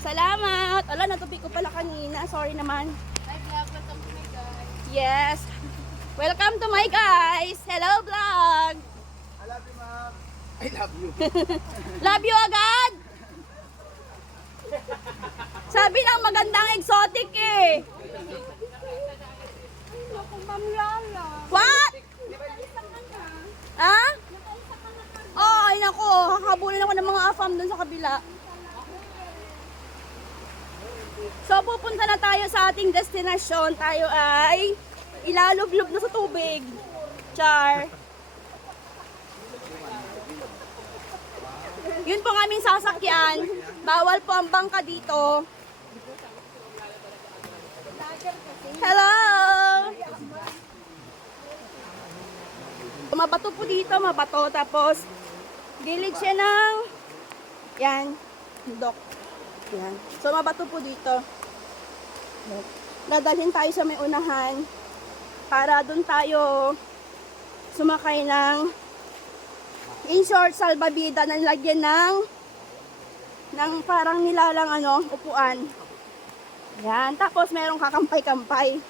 Salamat. Ala, natupi ko pala kanina. Sorry naman. Hi vlog, welcome to my guys. Yes. Welcome to my guys. Hello, vlog. I love you, ma'am. I love you. Love you agad. Sabi ng magandang exotic eh. What? Ha? Oh, ay nako. Hakabulan ako ng mga afam dun sa kabila. So, pupunta na tayo sa ating destinasyon. Tayo ay ilalublob na sa tubig. Char. Yun po ang aming sasakyan. Bawal po ang bangka dito. Hello! Mabato po dito, mabato. Tapos, gilid siya ng yan, dock. Yan. So, mabato po dito. Dadalhin tayo sa may unahan para doon tayo sumakay ng in short, salbabida na lagyan ng parang nilalang upuan. Yan. Tapos, merong kakampay-kampay.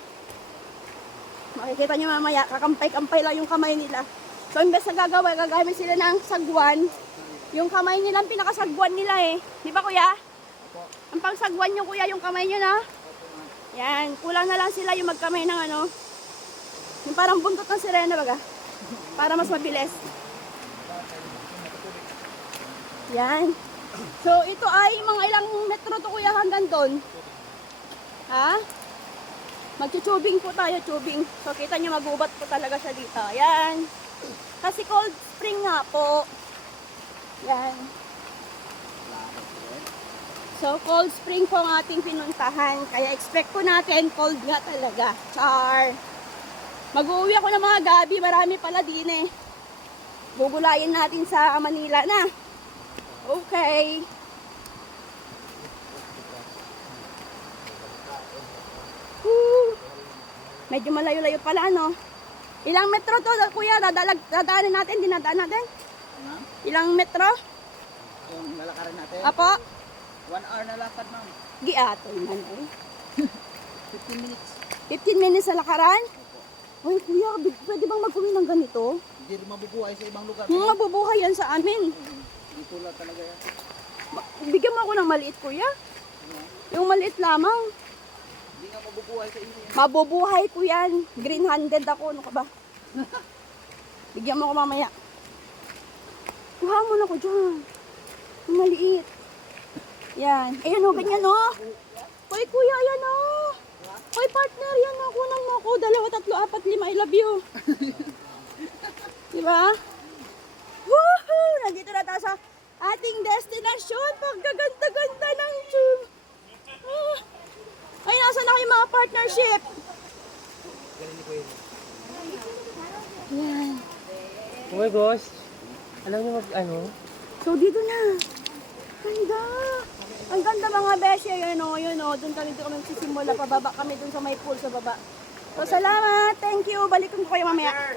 Makikita nyo mamaya, kakampay-kampay lang yung kamay nila. So, imbes na gagamit sila ng sagwan, yung kamay nila, ang pinakasagwan nila eh. Di ba, kuya? Ang pangsagwan nyo, kuya, yung kamay nyo na. Yan. Kulang na lang sila yung magkamay ng yung parang buntot ng sirena, baga. Para mas mabilis. Yan. So, ito ay mga ilang metro to, kuya, hanggang doon. Ha? Magchu-tubing po tayo, tubing. So, kita nyo, magubat po talaga siya dito. Yan. Kasi cold spring nga po. Yan. So, cold spring po ang ating pinuntahan. Kaya expect po natin, cold nga talaga. Char. Mag-uwi ako ng mga gabi. Marami pala din eh. Gugulayin natin sa Manila na. Okay. Medyo malayo-layo pala, no? Ilang metro to, kuya? Dadaanin natin? Dinadaan natin? Ilang metro? Yung lalakarin natin. Apo? 1 hour na lakad, ma'am. Giato naman, eh. 15 minutes. 15 minutes sa lakaran? Ay, kuya, pwede bang mag-uwi ng ganito? Hindi rin mabubuhay sa ibang lugar. Mabubuhay yan sa amin. Dito lang talaga yan. Bigyan mo ako ng maliit, kuya. Yung maliit lamang. Hindi nga mabubuhay sa inyo yan. Mabubuhay ko yan. Green-handed ako. Ano ka ba? Bigyan mo ako mamaya. Kuha mo na ko dyan. Yung maliit. Yan. Ayan o, ganyan o. Hoy, kuya, yan o. Hoy, partner, yan o. Kunan mo ako. 2, 3, 4, 5. I love you. Diba? Woohoo! Nandito na tayo sa ating destinasyon. Pagkaganda-ganda ng tube. Ay, nasa na kayo mga partnership? Yan. Oh my gosh. Alam niyo So, dito na. Ganda. Ang ganda mga beshi. Yun o, yun o. Doon kami magsisimula. Pababa kami doon sa may pool sa baba. So, salamat. Thank you. Balikan ko kayo mamaya.